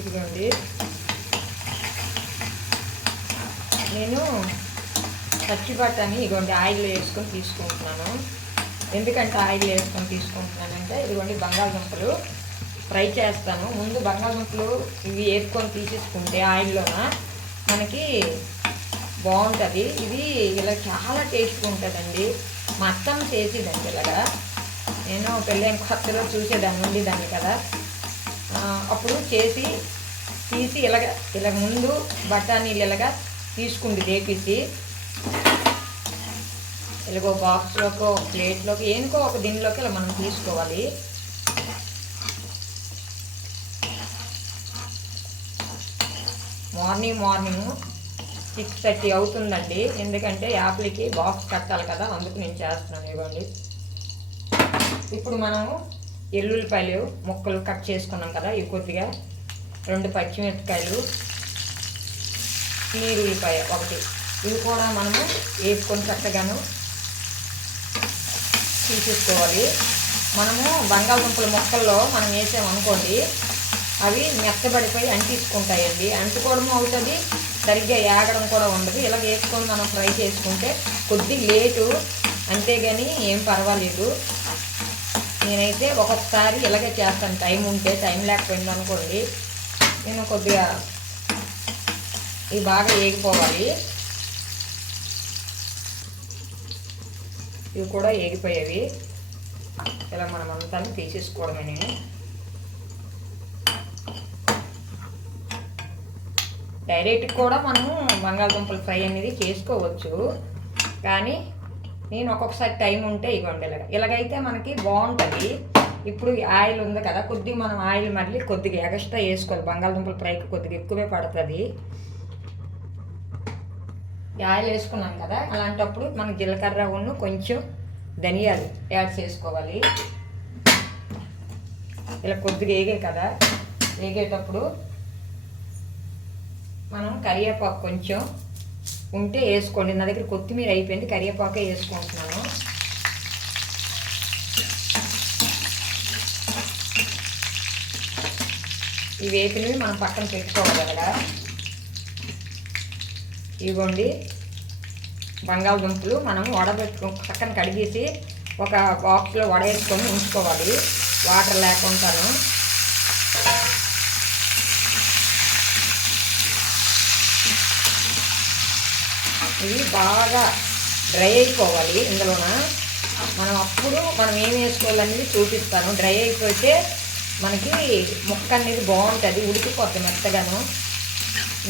ఇదిగోండి. నేను పచ్చి బట్టని ఇదిగోండి ఆయిల్ వేసుకొని తీసుకుంటున్నాను. ఎందుకంటే ఆయిల్ వేసుకొని తీసుకుంటున్నానంటే ఇదిగోండి బంగాళదుంపలు ఫ్రై చేస్తాను. ముందు బంగాళదుంపలు ఇవి వేసుకొని తీసేసుకుంటే ఆయిల్లోన మనకి బాగుంటుంది. ఇది ఇలా చాలా టేస్ట్గా ఉంటుందండి. మా అత్తమ్మ చేసేదండి ఇలాగా. నేను పెళ్ళైన కొత్తలో చూసేదాన్ని ఉండేదాన్ని కదా. అప్పుడు చేసి తీసి ఇలాగ ఇలా ముందు బఠానీలు ఇలాగా తీసుకుంది వేపేసి ఇలాగో బాక్స్లోకి ఒక ప్లేట్లోకి ఏనుకో ఒక దీనిలోకి ఇలా మనం తీసుకోవాలి. మార్నింగ్ మార్నింగ్ సిక్స్ థర్టీ అవుతుందండి. ఎందుకంటే యాప్లకి బాక్స్ కట్టాలి కదా అందుకు నేను చేస్తున్నాను ఇవ్వండి ఇప్పుడు మనము ఎల్లుల్లిపాయలు ముక్కలు కట్ చేసుకున్నాం కదా ఇవి కొద్దిగా రెండు పచ్చిమిరపకాయలు నీరుల్లిపాయ ఒకటి. ఇవి కూడా మనము వేసుకొని చక్కగాను తీసేసుకోవాలి. మనము బంగాళదుంపల ముక్కల్లో మనం వేసామనుకోండి అవి మెత్తబడిపోయి అంటించుకుంటాయండి. అంటుకోవడం అవుతుంది సరిగ్గా ఏగడం కూడా ఉండదు. ఇలా వేసుకొని మనం ఫ్రై చేసుకుంటే కొద్ది లేటు అంతేగాని ఏం పర్వాలేదు. నేనైతే ఒక్కొక్కసారి ఇలాగే చేస్తాను. టైం ఉంటే టైం లేకపోయింది అనుకోండి నేను కొద్దిగా ఇవి బాగా ఏగిపోవాలి. ఇవి కూడా ఏగిపోయేవి. ఇలా మనం అంతా తీసేసుకోవడమే నేను. డైరెక్ట్ కూడా మనము బంగాళదుంపల ఫ్రై అనేది చేసుకోవచ్చు. కానీ నేను ఒక్కొక్కసారి టైం ఉంటే ఇవ్వండి ఇలాగ. ఇలాగైతే మనకి బాగుంటుంది. ఇప్పుడు ఆయిల్ ఉంది కదా కొద్దిగా మనం ఆయిల్ మళ్ళీ కొద్దిగా ఎక్స్ట్రా వేసుకోవాలి. బంగాళదుంపల ఫ్రైకి కొద్దిగా ఎక్కువే పడుతుంది. ఆయిల్ వేసుకున్నాం కదా అలాంటప్పుడు మనం జీలకర్ర ఉన్ను కొంచెం ధనియాలు యాడ్ చేసుకోవాలి. ఇలా కొద్దిగా వేగే కదా వేగేటప్పుడు మనం కరివేపాకు కొంచెం ఉంటే వేసుకోండి. నా దగ్గర కొత్తిమీర అయిపోయింది కరివేపాకే వేసుకుంటున్నాను. ఈ వేపినవి మనం పక్కన పెట్టుకోవాలి కదా. ఇవ్వండి. బంగాళదుంపలు మనం వడబెట్టుకో పక్కన కడిగేసి ఒక బాక్స్లో వడేసుకొని ఉంచుకోవాలి. వాటర్ లేకుండాను. ఇవి బాగా డ్రై అయిపోవాలి ఇందులోన. మనం అప్పుడు మనం ఏం వేసుకోవాలనేది చూపిస్తాను. డ్రై అయిపోతే మనకి ముక్క అనేది బాగుంటుంది ఉడికిపోద్ది మెత్తగాను.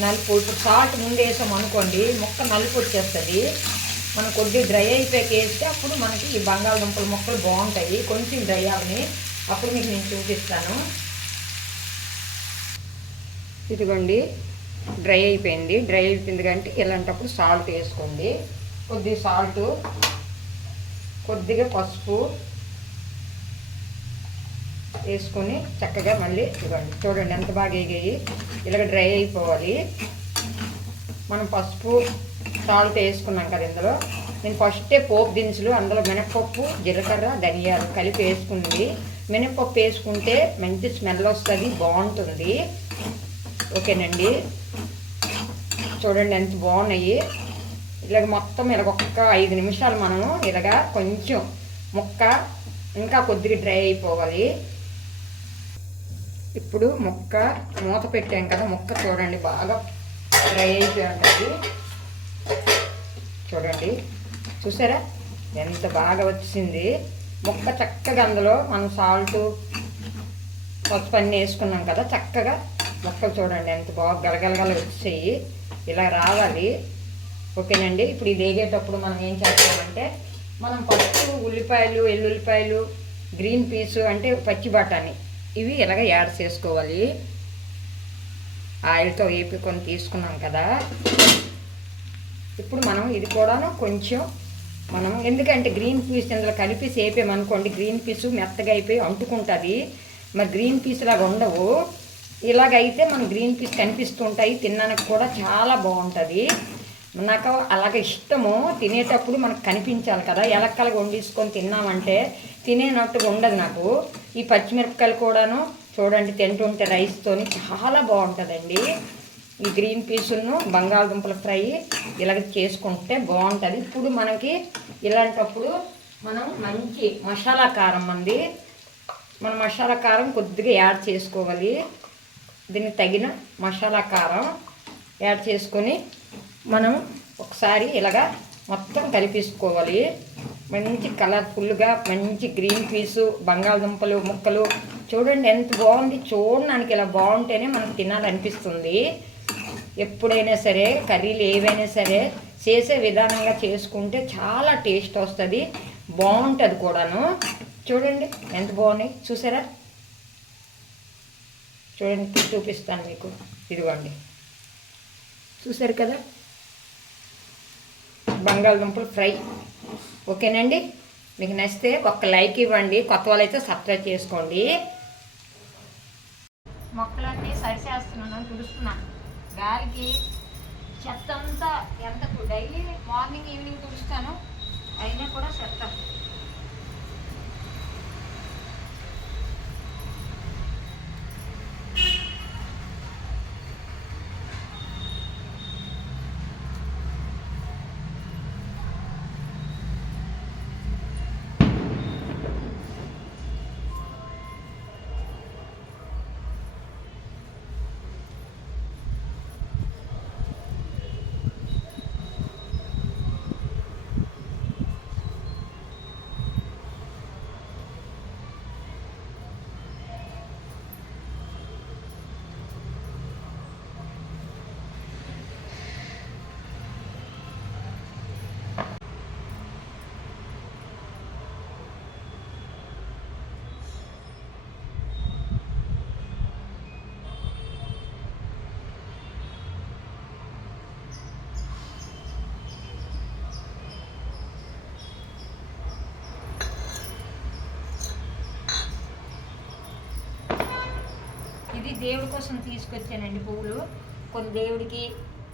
నలుపు ఇప్పుడు సాల్ట్ ముందు వేసాం అనుకోండి ముక్క నలుపు వచ్చేస్తుంది. మనం కొద్దిగా డ్రై అయిపోయాక వేస్తే అప్పుడు మనకి ఈ బంగాళదుంపల ముక్కలు బాగుంటాయి. కొంచెం డ్రై అవని అప్పుడు మీకు నేను చూపిస్తాను. ఇదిగోండి. డ్రై అయిపోయింది. డ్రై అయిపోయింది కంటే ఇలాంటప్పుడు సాల్ట్ వేసుకోండి. కొద్దిగా సాల్ట్ కొద్దిగా పసుపు వేసుకొని చక్కగా మళ్ళీ ఇవ్వండి. చూడండి ఎంత బాగా వేగాయి. ఇలాగ డ్రై అయిపోవాలి. మనం పసుపు సాల్ట్ వేసుకున్నాం కదా ఇందులో. నేను ఫస్టే పోపు దినుసులు అందులో మినపప్పు జీలకర్ర ధనియాలు కలిపి వేసుకుంది. మినపప్పు వేసుకుంటే మంచి స్మెల్ వస్తుంది బాగుంటుంది. ఓకేనండి. చూడండి ఎంత బాగున్నాయి. ఇలాగ మొత్తం ఇలాగ ఒక్క ఐదు నిమిషాలు మనము ఇలాగ కొంచెం ముక్క ఇంకా కొద్దిగా డ్రై అయిపోవాలి. ఇప్పుడు ముక్క మూత పెట్టాం కదా ముక్క చూడండి బాగా డ్రై అయిపోయి ఉంటుంది. చూడండి. చూసారా? ఎంత బాగా వచ్చింది. ముక్క చక్కగా అందులో మనం సాల్ట్ పసుపు అన్నీ వేసుకున్నాం కదా చక్కగా మొక్కలు చూడండి ఎంత బాగా గలగలగల వచ్చాయి. ఇలా రావాలి. ఓకేనండి? ఇప్పుడు ఇది వేగేటప్పుడు మనం ఏం చేస్తామంటే మనం ఫస్ట్ ఉల్లిపాయలు ఎల్లుల్లిపాయలు గ్రీన్ పీసు అంటే పచ్చి బఠానీ. ఇవి ఇలాగ యాడ్ చేసుకోవాలి. ఆయిల్తో వేపుకొని తీసుకున్నాం కదా. ఇప్పుడు మనం ఇది కూడాను కొంచెం మనం ఎందుకంటే గ్రీన్ పీస్ ఇందులో కలిపి సేపామనుకోండి గ్రీన్ పీసు మెత్తగా అయిపోయి అంటుకుంటుంది. మరి గ్రీన్ పీస్ లాగా ఉండవు. ఇలాగైతే మన గ్రీన్ పీస్ కనిపిస్తుంటాయి తినడానికి కూడా చాలా బాగుంటుంది. నాకు అలాగ ఇష్టము. తినేటప్పుడు మనకు కనిపించాలి కదా ఎలక్కలుగా వండేసుకొని తిన్నామంటే తినేనట్టుగా ఉండదు నాకు. ఈ పచ్చిమిరపకాయలు కూడాను చూడండి తింటుంటే రైస్తోని చాలా బాగుంటుందండి. ఈ గ్రీన్ పీసులను బంగాళదుంపల ఫ్రై ఇలాగ చేసుకుంటే బాగుంటుంది. ఇప్పుడు మనకి ఇలాంటప్పుడు మనం మంచి మసాలా కారం అంది మన మసాలా కారం కొద్దిగా యాడ్ చేసుకోవాలి. దీనికి తగిన మసాలా కారం యాడ్ చేసుకొని మనం ఒకసారి ఇలాగా మొత్తం కలిపేసుకోవాలి. మంచి కలర్ఫుల్గా మంచి గ్రీన్ పీసు బంగాళదుంపలు ముక్కలు. చూడండి ఎంత బాగుంది. చూడడానికి ఇలా బాగుంటేనే మనకు తినాలనిపిస్తుంది. ఎప్పుడైనా సరే కర్రీలు ఏవైనా సరే చేసే విధానంగా చేసుకుంటే చాలా టేస్ట్ వస్తుంది. బాగుంటుంది కూడాను. చూడండి ఎంత బాగున్నాయి. చూసారా? చూడండి చూపిస్తాను మీకు. ఇదిగోండి. చూసారు కదా? బంగాళదుంపలు ఫ్రై. ఓకేనండి? మీకు నచ్చితే ఒక లైక్ ఇవ్వండి. కొత్త వాళ్ళైతే సబ్స్క్రైబ్ చేసుకోండి. మొక్కలన్నీ సరిచేస్తున్నాను తుడుస్తున్నాను గాలికి చెత్త అంతా ఎంతకు డైలీ మార్నింగ్ ఈవినింగ్ తుడుస్తాను అయినా కూడా చెత్త ఇది దేవుడి కోసం తీసుకొచ్చానండి పువ్వులు. కొన్ని దేవుడికి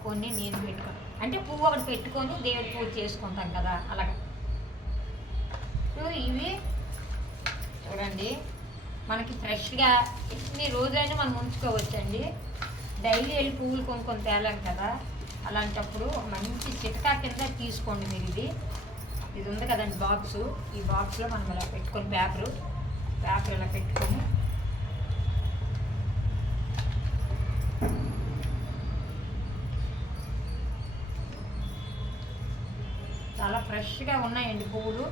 కొన్ని నేను పెట్టుకో అంటే పువ్వు ఒకటి పెట్టుకొని దేవుడి పూజ చేసుకుంటాం కదా అలాగా. ఇవి చూడండి మనకి ఫ్రెష్గా ఎన్ని రోజులైనా మనం ఉంచుకోవచ్చండి. డైలీ వెళ్ళి పువ్వులు కొనుక్కొని తేలాం కదా అలాంటప్పుడు మంచి చిటకా కింద తీసుకోండి మీరు ఇది. ఇది ఉంది కదండి బాక్సు. ఈ బాక్స్లో మనం ఇలా పెట్టుకొని పేపరు పేపర్ ఇలా పెట్టుకొని చాలా ఫ్రెష్గా ఉన్నాయండి పువ్వులు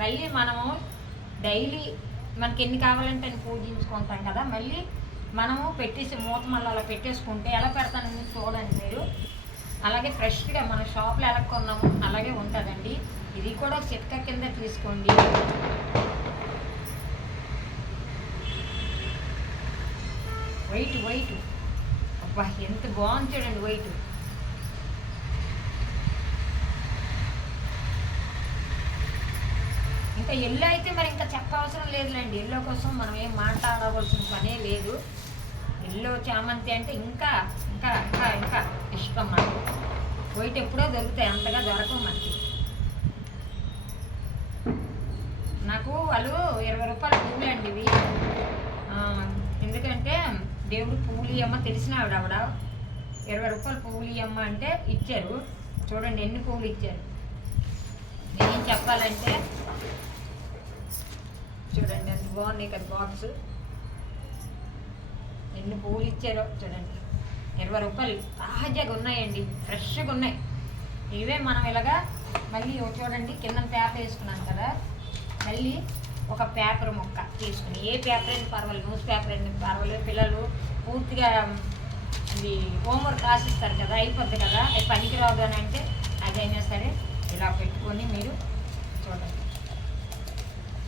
మళ్ళీ మనము డైలీ మనకి ఎన్ని కావాలంటే అని పూజించుకుంటాం కదా. మళ్ళీ మనము పెట్టేసి మూత మళ్ళీ అలా పెట్టేసుకుంటే ఎలా పెడతానని చూడండి మీరు. అలాగే ఫ్రెష్గా మన షాప్లో ఎలా కొన్నాము అలాగే ఉంటుందండి. ఇది కూడా చిట్కా కింద తీసుకోండి. వైట్ వైట్ అబ్బా ఎంత బాగుంది చూడండి వైట్ ఇంకా ఎల్లో అయితే మరి ఇంకా చెప్పవసరం లేదులేండి. ఎల్లో కోసం మనం ఏం మాట్లాడవలసిన పనే లేదు. ఎల్లో చామంతి అంటే ఇంకా ఇంకా ఇంకా ఇంకా ఇష్టం నాకు వైట్ ఎప్పుడో దొరుకుతాయి అంతగా దొరకవు మనకి. నాకు వాళ్ళు ఇరవై రూపాయల పువ్వులు అండి ఇవి ఎందుకంటే దేవుడు పువ్వులు అమ్మ తెలిసిన ఆవిడ ఆవిడ ఇరవై రూపాయలు పువ్వులు ఇయ్యమ్మ అంటే ఇచ్చారు. చూడండి ఎన్ని పువ్వులు ఇచ్చారు. నేనేం చెప్పాలంటే చూడండి ఎంత బాగున్నాయి కదా బాక్స్ ఎన్ని పూలు ఇచ్చారో చూడండి. ఇరవై రూపాయలు. తాజాగా ఉన్నాయండి ఫ్రెష్గా ఉన్నాయి. ఇవే మనం ఇలాగా మళ్ళీ చూడండి కింద పేపర్ వేసుకున్నాను కదా. మళ్ళీ ఒక పేపర్ మొక్క తీసుకుని ఏ పేపర్ అయినా పర్వాలేదు న్యూస్ పేపర్ అయినా పర్వాలేదు. పిల్లలు పూర్తిగా ఇది హోంవర్క్ రాసిస్తారు కదా అయిపోద్ది కదా. అది పనికిరాదు అని అంటే అదైనా సరే ఇలా పెట్టుకొని మీరు చూడండి.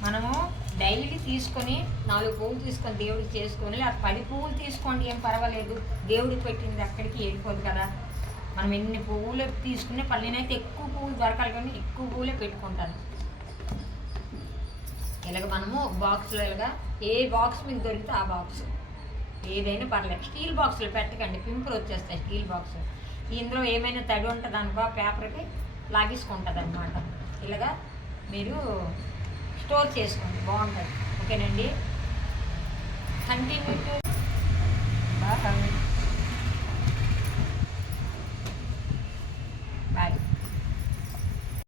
మనము డైలీ తీసుకొని నాలుగు పువ్వులు తీసుకొని దేవుడికి చేసుకొని లేదా పది పువ్వులు తీసుకోండి ఏం పర్వాలేదు. దేవుడికి పెట్టింది అక్కడికి వెళ్ళిపోదు కదా. మనం ఎన్ని పువ్వులు తీసుకునే పల్లెనైతే ఎక్కువ పువ్వులు దొరకాలి కానీ ఎక్కువ పువ్వులే పెట్టుకుంటాను. ఇలాగ మనము బాక్స్లో ఇలాగా ఏ బాక్స్ మీకు దొరికితే ఆ బాక్స్ ఏదైనా పర్లేదు. స్టీల్ బాక్స్లో పెట్టకండి. పింపుల్ వచ్చేస్తాయి స్టీల్ బాక్స్ ఇందులో ఏమైనా తడి ఉంటుంది అనుకో ఆ పేపర్కి లాగేసుకుంటుంది అనమాట ఇలాగా మీరు స్టోర్ చేసుకోండి బాగుంటుంది. ఓకేనండి? కంటిన్యూ టు బాగా